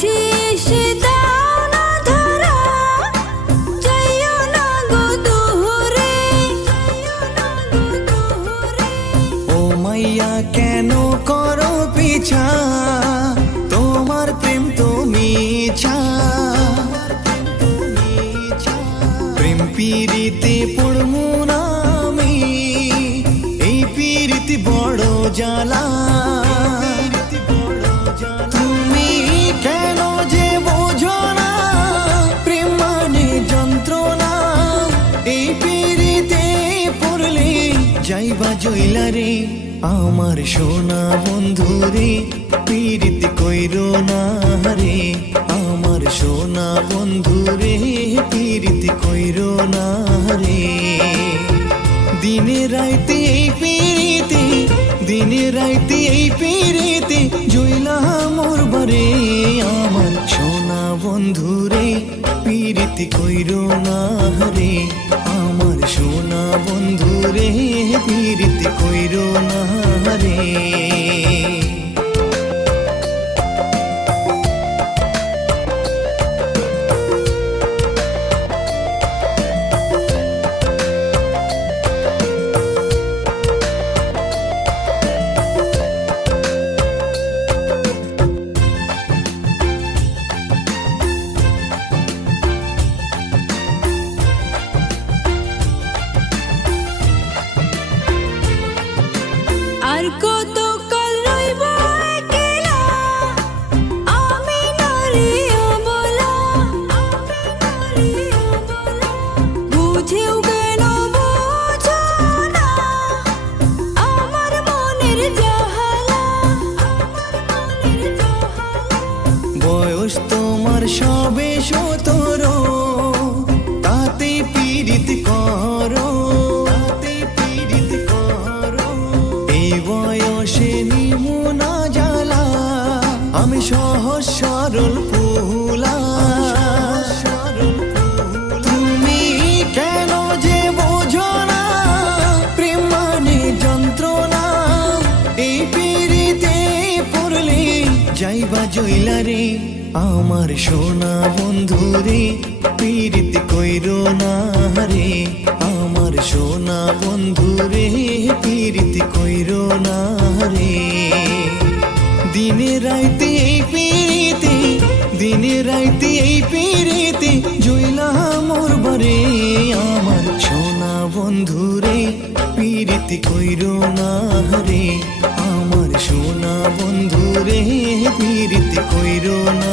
কাছে এসে দাও না ধরা, যাইও না গো দূরে, ও মাইয়া কেন করো পিছা, তোমার প্রেম তো মিছা। প্রেম পীড়িতে পড়মু না আমি, এই পীড়িতি বড় জ্বালা। তুমি কেন যে বোঝো না, প্রেম মানে যন্ত্রণা। এই পীড়িতে পড়লে যাইবা জইলা রে, আমার সোনা বন্ধু রে, পীড়িত কইরো না রে। আমার সোনা বন্ধু রে, পীড়িত কইরো না রে। দিনে রাইতে এই পীড়িতে, দিনে রাইতে এই পীড়িতে জইলা মোর বারে। আমার সোনা বন্ধু রে, পীড়িত কইরো না রে। আমার সোনা বন্ধু রে, পীড়িত কইরো না রে। আর কত কাল রইব একলা, আমি নারী অবলা, বুঝেও কেন বুঝো না আমার মনের জাহালা। বয়স তোমার সবে 17, তাতে পীড়িত করো, তাতে পীড়িত করো। এই বয়সে নিমু না জ্বালা, আমি সহজ সরল ফুলা। তুমি কেন যে বোঝো না, প্রেম মানে যন্ত্রণা। এই পীড়িতে পড়লে যাইবা জইলা রে, আমার সোনা বন্ধু রে, পীড়িত কইরো না রে। আমার সোনা বন্ধু রে, পীড়িত কইরো না রে। দিনে রাইতে এই পীড়িতে, দিনে রাইতে এই পীড়িতে জইলা মোর বারে। আমার সোনা বন্ধু রে, পীড়িত কইরো না রে। আমার সোনা বন্ধু রে, পীড়িত কইরো না